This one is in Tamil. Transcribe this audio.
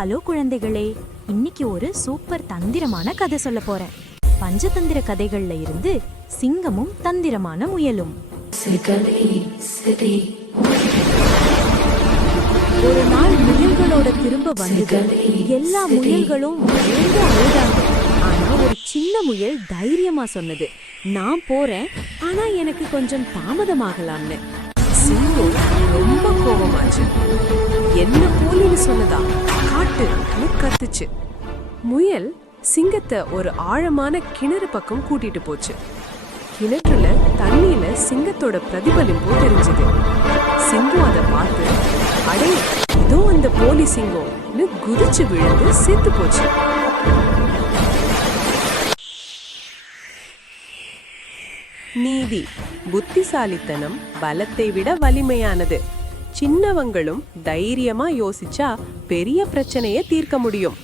ஹலோ குழந்தைகளே, இன்னைக்கு ஒரு சூப்பர் தந்திரமான கதை சொல்ல போறேன். பஞ்சதந்திர கதைகள்ல இருந்து சிங்கமும் தந்திரமான முயலும். ஒரு நாள் முயல்களோட திரும்ப வந்தது. எல்லா முயல்களும் பயந்து அழுதாங்க. ஆனா ஒரு சின்ன முயல் தைரியமா சொன்னது, நான் போறேன், ஆனா எனக்கு கொஞ்சம் தாமதமாகலாம்னு. சிங்கம் ரொம்ப கோபமாச்சு. என்ன போலின்னு சொன்னதா காட்டு கத்துச்சு. முயல் சிங்கத்தை ஒரு ஆழமான கிணறு பக்கம் கூட்டிட்டு போச்சு. கிணற்றுல தண்ணியில சிங்கத்தோட பிரதிபலிப்பு தெரிஞ்சது. சிங்கம் அதை பார்த்து, அடே இதோ அந்த போலி சிங்கம்னு குதிச்சு விழுந்து செத்து போச்சு. நீதி: புத்திசாலித்தனம் பலத்தை விட வலிமையானது. சின்னவங்களும் தைரியமா யோசிச்சா பெரிய பிரச்சனையை தீர்க்க முடியும்.